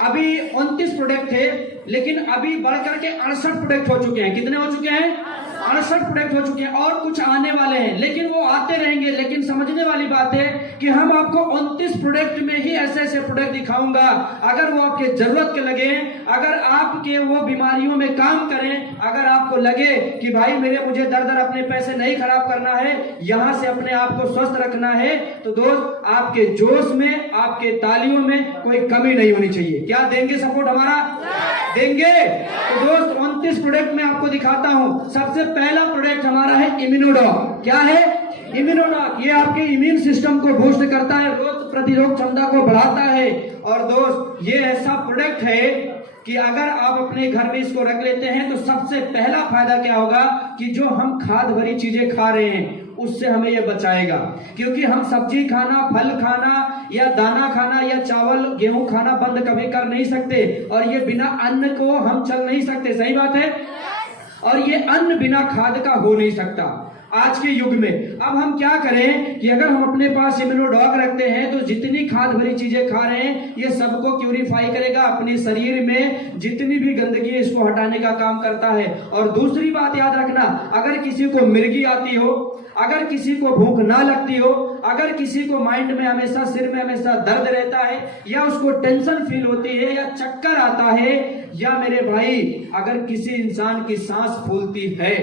अभी 29 प्रोडक्ट थे, लेकिन अभी बढ़कर के 68 प्रोडक्ट हो चुके हैं। कितने हो चुके हैं? 68 प्रोडक्ट हो चुके हैं और कुछ आने वाले हैं, लेकिन वो आते रहेंगे। लेकिन समझने वाली बात है कि हम आपको 29 प्रोडक्ट में ही ऐसे ऐसे प्रोडक्ट दिखाऊंगा, अगर वो आपके जरूरत के लगे, अगर आपके वो बीमारियों में काम करें, अगर आपको लगे कि भाई मुझे दर दर अपने पैसे नहीं खराब करना है, यहां से अपने आप को स्वस्थ रखना है, तो दोस्त आपके जोश में, आपके तालियों में कोई कमी नहीं होनी चाहिए। क्या देंगे सपोर्ट हमारा? देंगे। तो दोस्त 29 प्रोडक्ट में आपको दिखाता हूं। सबसे पहला प्रोडक्ट हमारा है इम्यूनोडॉक। क्या है? इम्यूनोडॉक। ये आपके इम्यून सिस्टम को बूस्ट करता है, रोग प्रतिरोध क्षमता को बढ़ाता है। और दोस्त ये ऐसा प्रोडक्ट है कि अगर आप अपने घर में इसको रख लेते हैं तो सबसे पहला फायदा क्या होगा कि जो हम खाद भरी चीजें खा रहे हैं उससे हमें यह बचाएगा। क्योंकि हम सब्जी खाना, फल खाना या दाना खाना या चावल गेहूं खाना बंद कभी कर नहीं सकते, और ये बिना अन्न को हम चल नहीं सकते। सही बात है? और ये अन्न बिना खाद का हो नहीं सकता आज के युग में। अब हम क्या करें कि अगर हम अपने पास इम्यूनोडॉक रखते हैं तो जितनी खाद भरी चीजें खा रहे हैं ये सबको प्यूरिफाई करेगा, अपने शरीर में जितनी भी गंदगी है इसको हटाने का काम करता है। और दूसरी बात याद रखना, अगर किसी को मिर्गी आती हो, अगर किसी को भूख ना लगती हो, अगर किसी को माइंड में हमेशा, सिर में हमेशा दर्द रहता है, या उसको टेंशन फील होती है, या चक्कर आता है, या मेरे भाई अगर किसी इंसान की सांस फूलती है,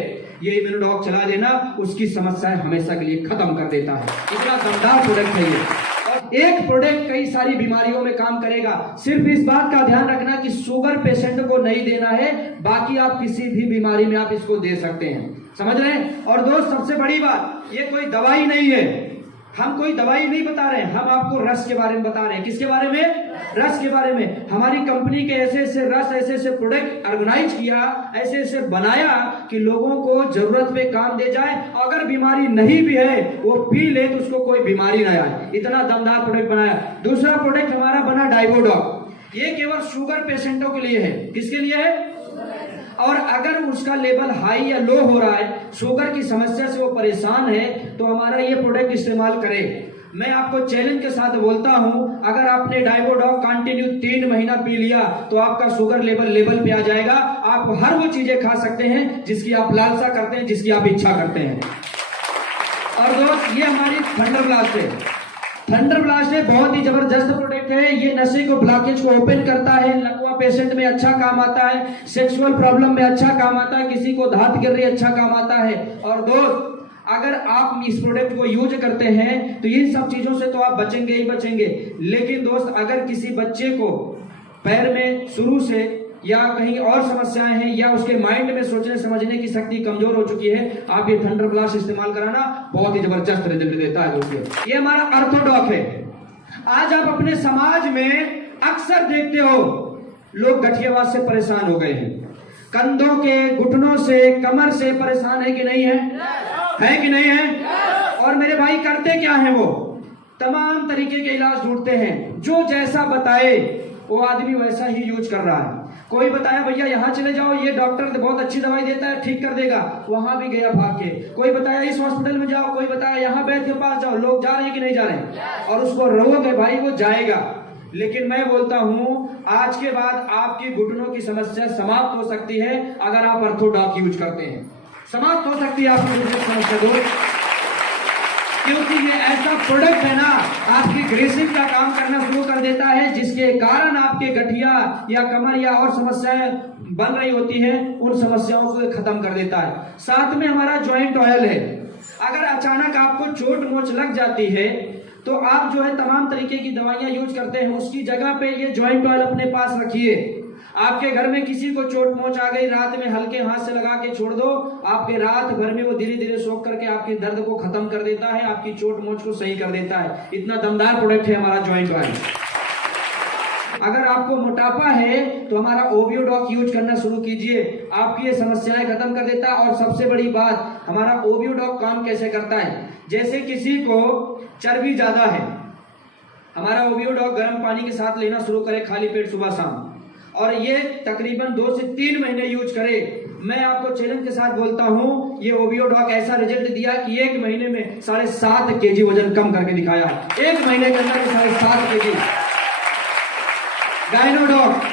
ये इम्यूनोडॉक चला देना उसकी समस्याएं हमेशा के लिए खत्म कर देता है। इतना दमदार प्रोडक्ट है ये। और एक प्रोडक्ट कई सारी बीमारियों में काम करेगा। सिर्फ इस बात का ध्यान रखना कि शुगर पेशेंट को नहीं देना है, बाकी आप किसी भी बीमारी में आप इसको दे सकते हैं। समझ रहे हैं? और दोस्त सबसे बड़ी बात, ये कोई दवाई नहीं है, हम कोई दवाई नहीं बता रहे हैं, हम आपको रस के बारे में बता रहे हैं। किसके बारे में? रस के बारे में। हमारी कंपनी के ऐसे ऐसे रस, ऐसे ऐसे प्रोडक्ट ऑर्गेनाइज किया, ऐसे ऐसे बनाया कि लोगों को जरूरत पे काम दे जाए। अगर बीमारी नहीं भी है वो पी ले तो उसको कोई बीमारी ना आए, इतना दमदार प्रोडक्ट बनाया। दूसरा प्रोडक्ट हमारा बना डाइवोडॉक। ये केवल शुगर पेशेंटों के लिए है। किसके लिए है? और अगर उसका लेवल हाई या लो हो रहा है, शुगर की समस्या से वो परेशान है, तो हमारा ये प्रोडक्ट इस्तेमाल करें। मैं आपको चैलेंज के साथ बोलता हूं, अगर आपने डाइवोडॉक कंटिन्यू 3 महीना पी लिया तो आपका शुगर लेवल पे आ जाएगा। आप हर वो चीजें खा सकते हैं जिसकी आप लालसा करते हैं, जिसकी आप इच्छा करते हैं। और दोस्त ये हमारी थंडर ब्लास्ट है। थंडर ब्लास्ट है बहुत ही जबरदस्त प्रोडक्ट है। ये नशे को, ब्लॉकेज को ओपन करता है, लकवा पेशेंट में अच्छा काम आता है, सेक्सुअल प्रॉब्लम में अच्छा काम आता है, किसी को धात गिर रही अच्छा काम आता है। और दोस्त अगर आप इस प्रोडक्ट को यूज करते हैं तो इन सब चीजों से तो आप बचेंगे ही बचेंगे। लेकिन दोस्त अगर किसी बच्चे को पैर में शुरू से या कहीं और समस्याएं हैं, या उसके माइंड में सोचने समझने की शक्ति कमजोर हो चुकी है, आप ये थंडर ब्लास्ट इस्तेमाल कराना, बहुत ही जबरदस्त रिजल्ट देता है दोस्तों। ये हमारा ऑर्थोडॉक है। आज आप अपने समाज में अक्सर देखते हो लोग गठियावाद से परेशान हो गए हैं, कंधों के, घुटनों से, कमर से परेशान है कि नहीं है? है कि नहीं है? और मेरे भाई करते क्या है, वो तमाम तरीके के इलाज ढूंढते हैं। जो जैसा बताए वो आदमी वैसा ही यूज कर रहा है। कोई बताया भैया यहाँ चले जाओ, ये डॉक्टर बहुत अच्छी दवाई देता है, ठीक कर देगा, वहां भी गया भाग के। कोई बताया इस हॉस्पिटल में जाओ, कोई बताया यहाँ वैद्य के पास जाओ। लोग जा रहे हैं कि नहीं जा रहे हैं? और उसको रोग है भाई, वो जाएगा। लेकिन मैं बोलता हूं आज के बाद आपकी घुटनों की समस्या समाप्त हो सकती है अगर आप ऑर्थोडॉक यूज करते हैं। समाप्त हो सकती है आपकी घुटनों की समस्या दोस्त, क्योंकि ये ऐसा प्रोडक्ट है ना, आपकी ग्रेसिंग का काम करना शुरू कर देता है, जिसके कारण आपके गठिया या कमर या और समस्याएं बन रही होती हैं, उन समस्याओं को खत्म कर देता है। साथ में हमारा जॉइंट ऑयल है। अगर अचानक आपको चोट मोच लग जाती है तो आप जो है तमाम तरीके की दवाइयां यूज करते हैं, उसकी जगह पे ये जॉइंट ऑयल अपने पास रखिए। आपके घर में किसी को चोट मोच आ गई, रात में हल्के हाथ से लगा के छोड़ दो, आपके रात भर में वो धीरे धीरे सोख करके आपके दर्द को खत्म कर देता है, आपकी चोट मोच को सही कर देता है। इतना दमदार प्रोडक्ट है हमारा जॉइंट ऑयल। अगर आपको मोटापा है तो हमारा ओबियोडॉक यूज करना शुरू कीजिए, आपकी ये समस्याएं खत्म कर देता है। और सबसे बड़ी बात, हमारा ओबियोडॉक काम कैसे करता है, जैसे किसी को चर्बी ज्यादा है, हमारा ओबियोडॉक गर्म पानी के साथ लेना शुरू करे खाली पेट सुबह शाम, और ये तकरीबन 2 से 3 महीने यूज करे। मैं आपको चैलेंज के साथ बोलता हूं, ये ओबियोडॉक ऐसा रिजल्ट दिया कि 1 महीने में 7.5 kg वजन कम करके दिखाया। 1 महीने के अंदर 7.5 kg। गायनोडॉक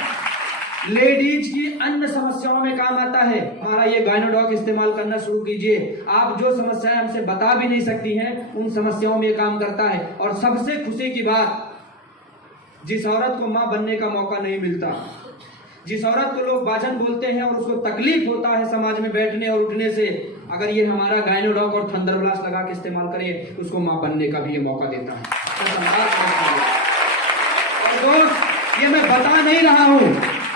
लेडीज की अन्य समस्याओं में काम आता है। हमारा ये गायनोडॉक इस्तेमाल करना शुरू कीजिए। आप जो समस्याएं हमसे बता भी नहीं सकती हैं, उन समस्याओं में काम करता है। और सबसे खुशी की बात, जिस औरत को मां बनने का मौका नहीं मिलता, जिस औरत को लोग बाजन बोलते हैं और उसको तकलीफ होता है समाज में बैठने और उठने से, अगर ये हमारा गायनोडॉक और थंडर ब्लास्ट लगा के इस्तेमाल करे, उसको मां बनने का भी ये मौका देता है। और दोस्त, ये मैं बता नहीं रहा हूं,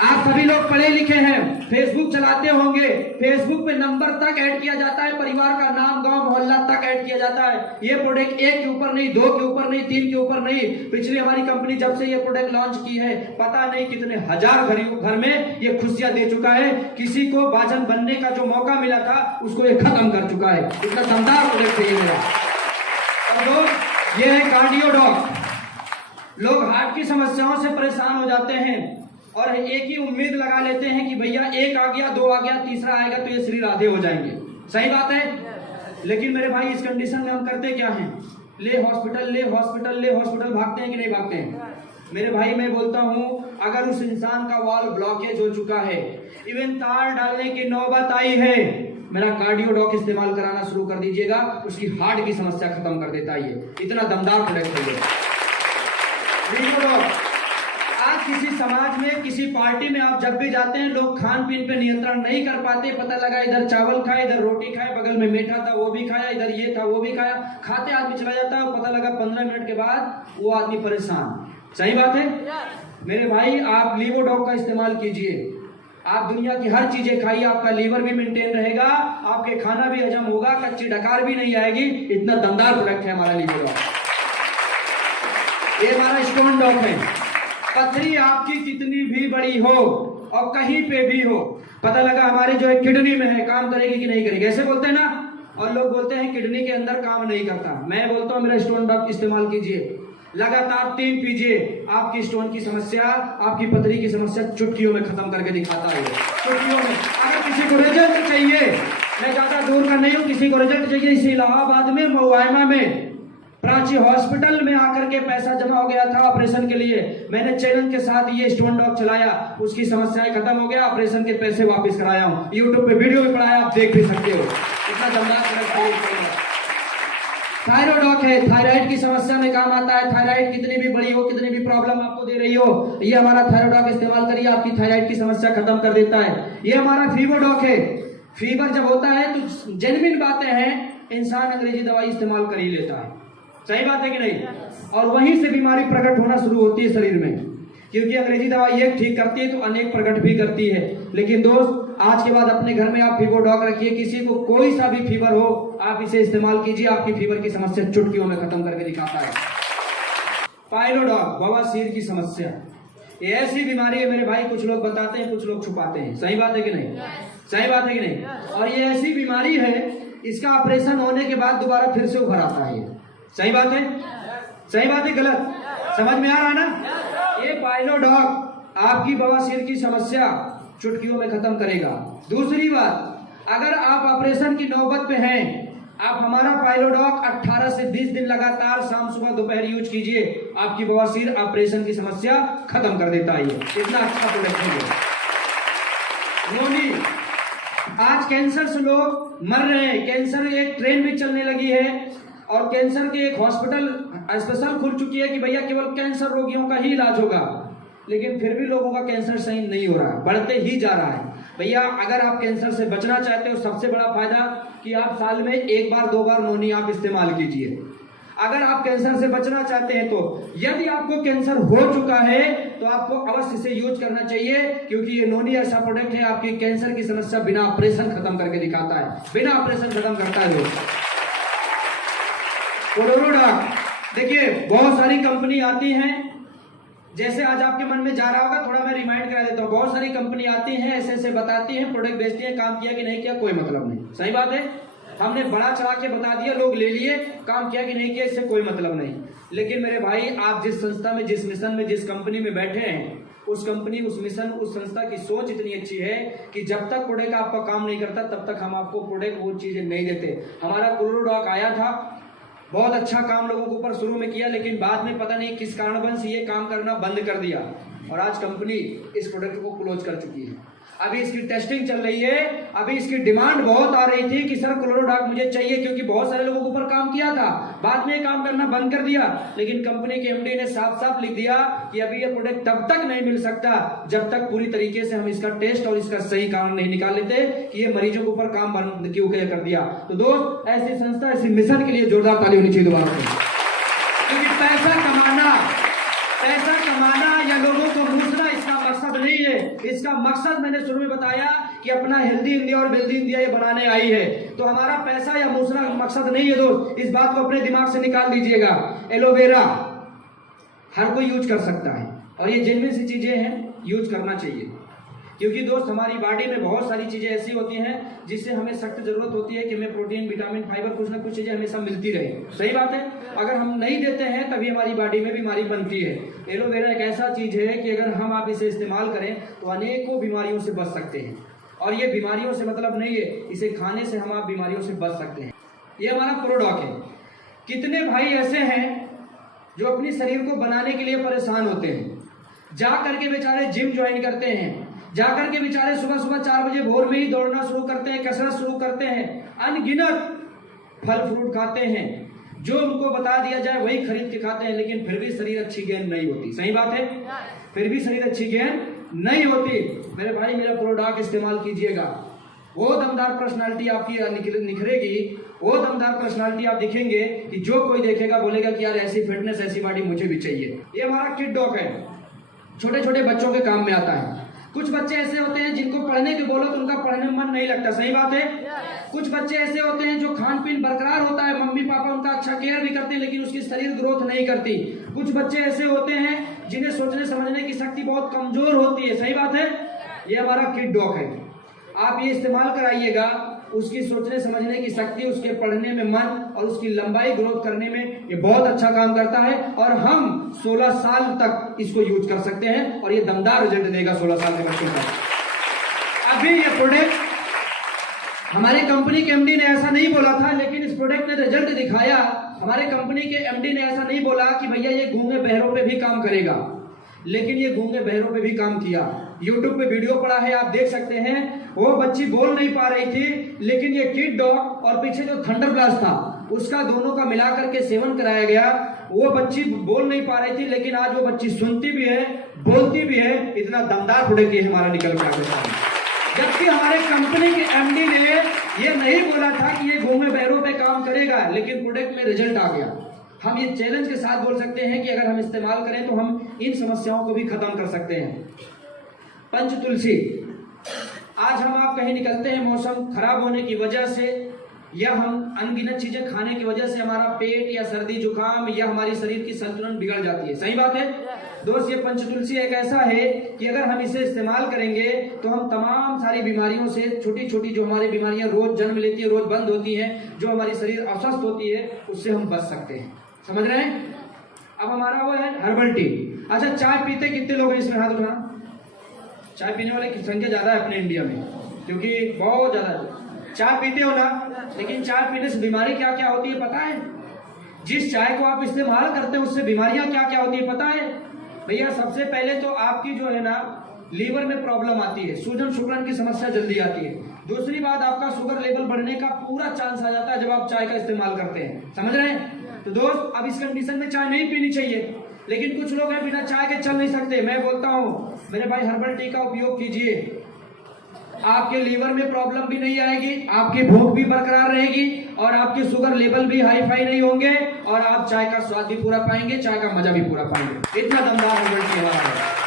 आप सभी लोग पढ़े लिखे हैं, फेसबुक चलाते होंगे, फेसबुक पे नंबर तक ऐड किया जाता है, परिवार का नाम, गांव, मोहल्ला तक ऐड किया जाता है। ये प्रोडक्ट 1 के ऊपर नहीं, 2 के ऊपर नहीं, 3 के ऊपर नहीं, पिछली हमारी कंपनी जब से ये प्रोडक्ट लॉन्च की है, पता नहीं कितने हजार घर में ये खुशियां दे चुका है। किसी को बाजन बनने का जो मौका मिला था, उसको ये खत्म कर चुका है। इतना दमदार प्रोडक्ट है ये मेरा। और लोग, ये है कार्डियोडॉक। लोग हार्ट की समस्याओं से परेशान हो जाते हैं और एक ही उम्मीद लगा लेते हैं कि भैया 1 आ गया, 2 आ गया, तीसरा आएगा तो ये शरीर आधे हो जाएंगे। सही बात है। लेकिन मेरे भाई, इस कंडीशन में हम करते क्या हैं? ले हॉस्पिटल, ले हॉस्पिटल, ले हॉस्पिटल, भागते हैं कि नहीं भागते हैं? मेरे भाई, मैं बोलता हूं, अगर उस इंसान का वॉल ब्लॉकेज हो चुका है, इवन तार डालने की नौबत आई है, मेरा कार्डियोडॉक इस्तेमाल कराना शुरू कर दीजिएगा। उसकी हार्ट की समस्या खत्म कर देता है। ये इतना दमदार प्रोडक्ट है। आज किसी समाज में, किसी पार्टी में आप जब भी जाते हैं, लोग खान पीन पे नियंत्रण नहीं कर पाते। पता लगा इधर चावल खाए, इधर रोटी खाए, बगल में मीठा था वो भी खाया, इधर ये था वो भी खाया, खाते आदमी चला जाता है। पता लगा 15 मिनट के बाद वो आदमी परेशान। सही बात है मेरे भाई। आप लीवोडॉक का इस्तेमाल कीजिए। आप दुनिया की हर चीजें खाइए, आपका लीवर भी मेंटेन रहेगा, आपके खाना भी हजम होगा, कच्ची डकार भी नहीं आएगी। इतना दमदार प्रोडक्ट है हमारा लीवोडॉक। ये हमारा स्टोन डॉक है। पथरी आपकी कितनी भी बड़ी हो और कहीं पे भी हो, पता लगा हमारे जो है किडनी में है, काम करेगी कि नहीं करेगी, ऐसे बोलते हैं ना। और लोग बोलते हैं किडनी के अंदर काम नहीं करता। मैं बोलता हूं, मेरा स्टोन डॉक इस्तेमाल कीजिए, लगातार 3 पीजिए। आपकी स्टोन की समस्या, आपकी पथरी की समस्या चुटकियों में खत्म करके दिखाता है। चुटकियों में। अगर किसी को रिजल्ट चाहिए, मैं ज्यादा दूर का नहीं हूं, किसी को रिजल्ट चाहिए, इसे इलाहाबाद में, मुआयना में, प्राची हॉस्पिटल में आकर के पैसा जमा हो गया था ऑपरेशन के लिए, मैंने चैनल के साथ ये स्टोन डॉक चलाया, उसकी समस्याएं खत्म हो गया, ऑपरेशन के पैसे वापस कराया हूं। यूट्यूब पे वीडियो भी पढ़ाया, आप देख भी सकते हो। इतना दमदार थायरोडॉक है। थायराइड की समस्या में काम आता है। थायराइड कितनी भी बड़ी हो, कितनी भी प्रॉब्लम आपको दे रही हो, ये हमारा थायरोडॉक इस्तेमाल करिए, आपकी थायराइड की समस्या खत्म कर देता है। ये हमारा फीवरडॉक है। फीवर जब होता है तो जेन्युइन बातें हैं, इंसान अंग्रेजी दवाई इस्तेमाल कर ही लेता है। सही बात है कि नहीं? और वहीं से बीमारी प्रकट होना शुरू होती है शरीर में, क्योंकि अंग्रेजी दवाई एक ठीक करती है तो अनेक प्रकट भी करती है। लेकिन दोस्त, आज के बाद अपने घर में आप फीवरडॉक रखिए। किसी को कोई सा भी फीवर हो, आप इसे इस्तेमाल कीजिए, आपकी फीवर की समस्या चुटकियों में खत्म करके दिखाता है। पाइलोडॉक, बवासीर की समस्या, ये ऐसी बीमारी है मेरे भाई, कुछ लोग बताते हैं, कुछ लोग छुपाते हैं। सही बात है कि नहीं? सही बात है कि नहीं? और ये ऐसी बीमारी है, इसका ऑपरेशन होने के बाद दोबारा फिर से उभर आता है। सही बात है? सही बात है गलत? समझ में आ रहा है ना? ये पाइलोडॉक आपकी बवासीर की समस्या चुटकियों में खत्म करेगा। दूसरी बात, अगर आप ऑपरेशन की नौबत पे हैं, आप हमारा पाइलोडॉक 18 से 20 दिन लगातार शाम सुबह दोपहर यूज कीजिए, आपकी बवासीर ऑपरेशन की समस्या खत्म कर देता है। इतना अच्छा प्रोडक्ट है। नोनी, आज कैंसर से लोग मर रहे हैं। कैंसर एक ट्रेन भी चलने लगी है और कैंसर के एक हॉस्पिटल स्पेशल खुल चुकी है कि भैया केवल कैंसर रोगियों का ही इलाज होगा। लेकिन फिर भी लोगों का कैंसर सही नहीं हो रहा है, बढ़ते ही जा रहा है। भैया, अगर आप कैंसर से बचना चाहते हो, सबसे बड़ा फायदा कि आप साल में 1 बार 2 बार नोनी आप इस्तेमाल कीजिए। अगर आप कैंसर से बचना चाहते हैं तो, यदि आपको कैंसर हो चुका है तो आपको अवश्य इसे यूज करना चाहिए, क्योंकि ये नोनी ऐसा प्रोडक्ट है, आपकी कैंसर की समस्या बिना ऑपरेशन खत्म करके दिखाता है, बिना ऑपरेशन खत्म करता है। कोलोरोडॉक, देखिए बहुत सारी कंपनी आती हैं, जैसे आज आपके मन में जा रहा होगा, थोड़ा मैं रिमाइंड करा देता हूँ। बहुत सारी कंपनी आती हैं, ऐसे ऐसे बताती हैं, प्रोडक्ट बेचती हैं, काम किया कि नहीं किया कोई मतलब नहीं। सही बात है? हमने बड़ा चढ़ा के बता दिया, लोग ले लिए, काम किया कि नहीं किया इससे कोई मतलब नहीं। लेकिन मेरे भाई, आप जिस संस्था में, जिस मिशन में, जिस कंपनी में बैठे हैं, उस कंपनी, उस मिशन, उस संस्था की सोच इतनी अच्छी है कि जब तक प्रोडक्ट आपका काम नहीं करता तब तक हम आपको प्रोडक्ट वो चीजें नहीं देते। हमारा कोलोरोडॉक आया था, बहुत अच्छा काम लोगों के ऊपर शुरू में किया, लेकिन बाद में पता नहीं किस कारणवश ये काम करना बंद कर दिया। और आज कंपनी इस प्रोडक्ट को क्लोज कर चुकी है। अभी इसकी टेस्टिंग चल रही है। अभी इसकी डिमांड बहुत आ रही थी कि सर क्लोरोडॉक मुझे चाहिए, क्योंकि बहुत सारे लोगों के ऊपर काम किया था, बाद में काम करना बंद कर दिया। लेकिन कंपनी के एमडी ने साफ साफ लिख दिया कि अभी ये प्रोडक्ट तब तक नहीं मिल सकता जब तक पूरी तरीके से हम इसका टेस्ट और इसका सही कारण नहीं निकाल लेते कि ये मरीजों के ऊपर काम बंद क्यों कर दिया। तो दोस्त, ऐसी संस्था, ऐसी मिशन के लिए जोरदार ताली होनी चाहिए दोबारा से, क्योंकि पैसा कमाना या लोगों को मूसना इसका मकसद नहीं है। इसका मकसद मैंने शुरू में बताया कि अपना हेल्दी इंडिया और वेल्दी इंडिया ये बनाने आई है। तो हमारा पैसा या मूसना मकसद नहीं है दोस्त, इस बात को अपने दिमाग से निकाल दीजिएगा। एलोवेरा हर कोई यूज कर सकता है और ये जेन्युइन सी चीजें हैं, यूज करना चाहिए, क्योंकि दोस्त हमारी बॉडी में बहुत सारी चीजें ऐसी होती हैं जिससे हमें सख्त जरूरत होती है कि हमें प्रोटीन, विटामिन, फाइबर, कुछ ना कुछ चीजें हमेशा मिलती रहे। सही बात है। अगर हम नहीं देते हैं तभी हमारी बॉडी में बीमारी बनती है। एलोवेरा एक ऐसा चीज है कि अगर हम आप इसे इस्तेमाल करें तो अनेकों बीमारियों से बच सकते हैं। और ये बीमारियों से मतलब नहीं है, इसे खाने से हम आप बीमारियों से बच सकते हैं। ये हमारा प्रोडक्ट है। कितने भाई ऐसे हैं जो अपनी शरीर को बनाने के लिए परेशान होते हैं, जा करके बेचारे जिम ज्वाइन करते हैं, जाकर के बेचारे सुबह सुबह 4 बजे भोर में ही दौड़ना शुरू करते हैं, कसरत शुरू करते हैं, अनगिनत फल फ्रूट खाते हैं, जो उनको बता दिया जाए वही खरीद के खाते हैं, लेकिन फिर भी शरीर अच्छी गेंद नहीं होती। सही बात है, फिर भी शरीर अच्छी गेंद नहीं होती। मेरे भाई, मेरा प्रोडक्ट इस्तेमाल कीजिएगा, वो दमदार पर्सनालिटी आपकी निखरेगी, वो दमदार पर्सनालिटी आप दिखेंगे कि जो कोई देखेगा बोलेगा कि यार ऐसी फिटनेस, ऐसी बॉडी मुझे भी चाहिए। ये हमारा किड डॉग है, छोटे छोटे बच्चों के काम में आता है। कुछ बच्चे ऐसे होते हैं जिनको पढ़ने के बोलो तो उनका पढ़ने में मन नहीं लगता। सही बात है। कुछ बच्चे ऐसे होते हैं जो खान पीन बरकरार होता है, मम्मी पापा उनका अच्छा केयर भी करते हैं, लेकिन उसकी शरीर ग्रोथ नहीं करती। कुछ बच्चे ऐसे होते हैं जिन्हें सोचने समझने की शक्ति बहुत कमजोर होती है। सही बात है। ये हमारा किड डॉग है, आप ये इस्तेमाल कराइएगा, उसकी सोचने समझने की शक्ति, उसके पढ़ने में मन और उसकी लंबाई ग्रोथ करने में ये बहुत अच्छा काम करता है। और हम 16 साल तक इसको यूज कर सकते हैं और ये दमदार रिजल्ट देगा 16 साल के बच्चों का। अभी ये प्रोडक्ट हमारी कंपनी के एमडी ने ऐसा नहीं बोला था, लेकिन इस प्रोडक्ट ने रिजल्ट दिखाया। हमारे कंपनी के एमडी ने ऐसा नहीं बोला कि भैया ये गूंगे बहरों पे भी काम करेगा, लेकिन ये गूंगे बहरों पे भी काम किया। यूट्यूब पे वीडियो पड़ा है, आप देख सकते हैं। वो बच्ची बोल नहीं पा रही थी, लेकिन ये किड डॉग और पीछे जो थंडर ब्लास्ट था उसका दोनों का मिला करके सेवन कराया गया। वो बच्ची बोल नहीं पा रही थी, लेकिन आज वो बच्ची सुनती भी है, बोलती भी है। इतना दमदार प्रोडक्ट ये हमारा निकल के आ गया। जबकि हमारे कंपनी के एमडी ने ये नहीं बोला था कि ये गूंगे बहरों पे काम करेगा, लेकिन प्रोडक्ट में रिजल्ट आ गया। हम ये चैलेंज के साथ बोल सकते हैं कि अगर हम इस्तेमाल करें तो हम इन समस्याओं को भी खत्म कर सकते हैं। पंच तुलसी, आज हम आप कहीं निकलते हैं मौसम खराब होने की वजह से या हम अनगिनत चीजें खाने की वजह से हमारा पेट या सर्दी जुकाम या हमारी शरीर की संतुलन बिगड़ जाती है। सही बात है दोस्त। ये पंच तुलसी एक ऐसा है कि अगर हम इसे इस्तेमाल करेंगे तो हम तमाम सारी बीमारियों से, छोटी छोटी जो हमारी बीमारियां रोज जन्म लेती है, रोज बंद होती हैं, जो हमारी शरीर अस्वस्थ होती है, उससे हम बच सकते हैं। समझ रहे हैं। अब हमारा वो है हर्बल टी। अच्छा, चाय पीते कितने लोग हैं इसमें? हाथ उठाना। चाय पीने वाले की संख्या ज्यादा है अपने इंडिया में, क्योंकि बहुत ज्यादा चाय पीते हो ना। लेकिन चाय पीने से बीमारी क्या क्या होती है पता है? जिस चाय को आप इस्तेमाल करते हैं उससे बीमारियां क्या क्या होती है पता है भैया? सबसे पहले तो आपकी जो है ना लीवर में प्रॉब्लम आती है, सूजन शुक्रण की समस्या जल्दी आती है। दूसरी बात, आपका शुगर लेवल बढ़ने का पूरा चांस आ जाता है जब आप चाय का इस्तेमाल करते हैं। समझ रहे हैं। तो दोस्त, अब इस कंडीशन में चाय नहीं पीनी चाहिए, लेकिन कुछ लोग हैं बिना चाय के चल नहीं सकते। मैं बोलता हूँ मेरे भाई, हर्बल टी का उपयोग कीजिए, आपके लीवर में प्रॉब्लम भी नहीं आएगी, आपकी भूख भी बरकरार रहेगी और आपके शुगर लेवल भी हाई फाई नहीं होंगे और आप चाय का स्वाद भी पूरा पाएंगे, चाय का मजा भी पूरा पाएंगे। इतना दमदार हर्बल टी हमारा है।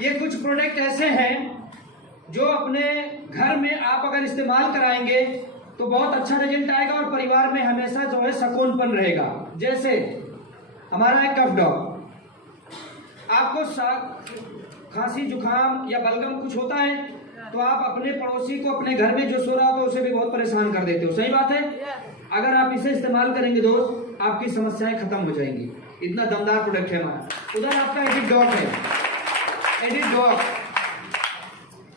ये कुछ प्रोडक्ट ऐसे हैं जो अपने घर में आप अगर इस्तेमाल कराएंगे तो बहुत अच्छा रिजल्ट आएगा और परिवार में हमेशा जो है सुकूनपन रहेगा। जैसे हमारा है कफ डॉग। आपको खांसी जुकाम या बलगम कुछ होता है तो आप अपने पड़ोसी को अपने घर में जो सो रहा हो तो उसे भी बहुत परेशान कर देते हो। सही बात है। अगर आप इसे इस्तेमाल करेंगे दोस्त, आपकी समस्याएं खत्म हो जाएंगी। इतना दमदार प्रोडक्ट है हमारा। उधर आपका एडिट डॉग है। एडिट डॉग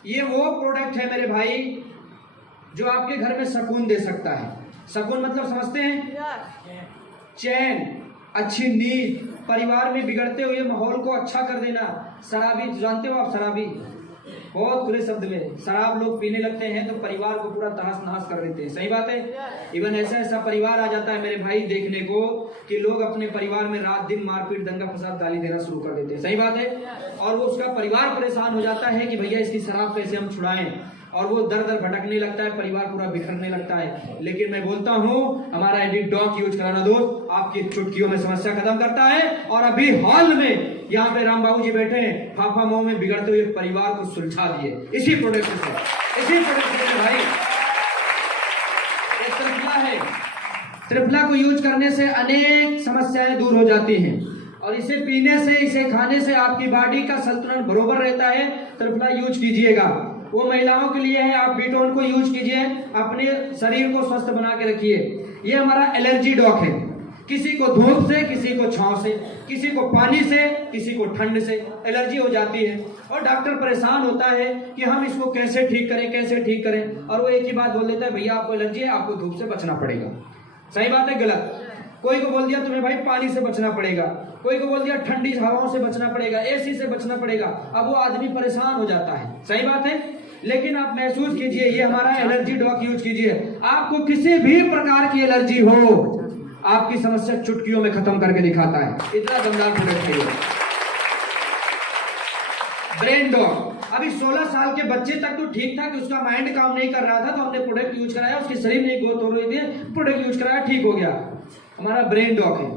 ये वो प्रोडक्ट है मेरे भाई जो आपके घर में सुकून दे सकता है। सुकून मतलब समझते हैं? चैन। अच्छी नींद, परिवार में बिगड़ते हुए माहौल को अच्छा कर देना। शराबी जानते हो आप, शराबी बहुत खुले शब्द में शराब लोग पीने लगते हैं तो परिवार को पूरा तहस नहस कर देते हैं। सही बात है। इवन ऐसा ऐसा परिवार आ जाता है मेरे भाई देखने को कि लोग अपने परिवार में रात दिन मारपीट दंगा फसाद गाली देना शुरू कर देते हैं। सही बात है। और वो उसका परिवार परेशान हो जाता है कि भैया इसकी शराब कैसे हम छुड़ाएं, और वो दर दर भटकने लगता है, परिवार पूरा बिखरने लगता है। लेकिन मैं बोलता हूं हमारा एडिक डॉक यूज कराना दोस्त आपकी चुटकियों में समस्या खत्म करता है। और अभी हाल में यहाँ पे राम बाबू जी बैठे हैं, फाफा मोह में बिगड़ते हुए परिवार को सुलझा दिए इसी प्रोडक्ट से भाई। ये त्रिफला है। त्रिफला को यूज करने से अनेक समस्याएं दूर हो जाती हैं, और इसे पीने से, इसे खाने से आपकी बॉडी का संतुलन बरोबर रहता है। त्रिफला यूज कीजिएगा। वो महिलाओं के लिए है, आप बीटोन को यूज कीजिए, अपने शरीर को स्वस्थ बना के रखिए। ये हमारा एलर्जी डॉक है। किसी को धूप से, किसी को छांव से, किसी को पानी से, किसी को ठंड से एलर्जी हो जाती है, और डॉक्टर परेशान होता है कि हम इसको कैसे ठीक करें, कैसे ठीक करें। और वो एक ही बात बोल देता है, भैया आपको एलर्जी है, आपको धूप से बचना पड़ेगा। सही बात है गलत? कोई को बोल दिया तुम्हें भाई पानी से बचना पड़ेगा, कोई को बोल दिया ठंडी हवाओं से बचना पड़ेगा, एसी से बचना पड़ेगा। अब वो आदमी परेशान हो जाता है। सही बात है। लेकिन आप महसूस कीजिए, ये हमारा एलर्जी डॉक यूज कीजिए। आपको किसी भी प्रकार की एलर्जी हो, आपकी समस्या चुटकियों में खत्म करके दिखाता है। इतना दमदार प्रोडक्ट है। ब्रेन डॉक, अभी 16 साल के बच्चे तक तो ठीक था कि उसका माइंड काम नहीं कर रहा था, तो हमने प्रोडक्ट यूज कराया, उसके शरीर में ग्रोथ हो रही थी, प्रोडक्ट यूज कराया, ठीक हो गया। हमारा ब्रेन डॉक है।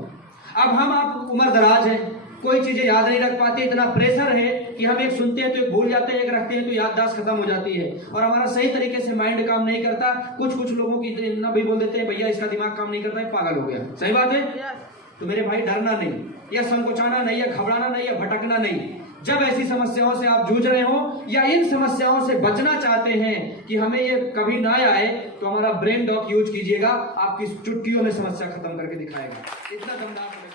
अब हम आप उम्र दराज है, कोई चीजें याद नहीं रख पाते, इतना प्रेशर है कि हम एक सुनते हैं तो एक भूल जाते हैं, एक रखते हैं तो याददाश्त खत्म हो जाती है, और हमारा सही तरीके से माइंड काम नहीं करता। कुछ लोगों की इतना भी बोल देते हैं, भैया इसका दिमाग काम नहीं करता है, पागल हो गया। सही बात है। तो मेरे भाई डरना नहीं, या संकोचाना नहीं, या घबराना नहीं, या भटकना नहीं। जब ऐसी समस्याओं से आप जूझ रहे हो या इन समस्याओं से बचना चाहते हैं कि हमें ये कभी ना आए, तो हमारा ब्रेन डॉक यूज कीजिएगा, आपकी चुटकियों में समस्या खत्म करके दिखाएगा। इतना दमदार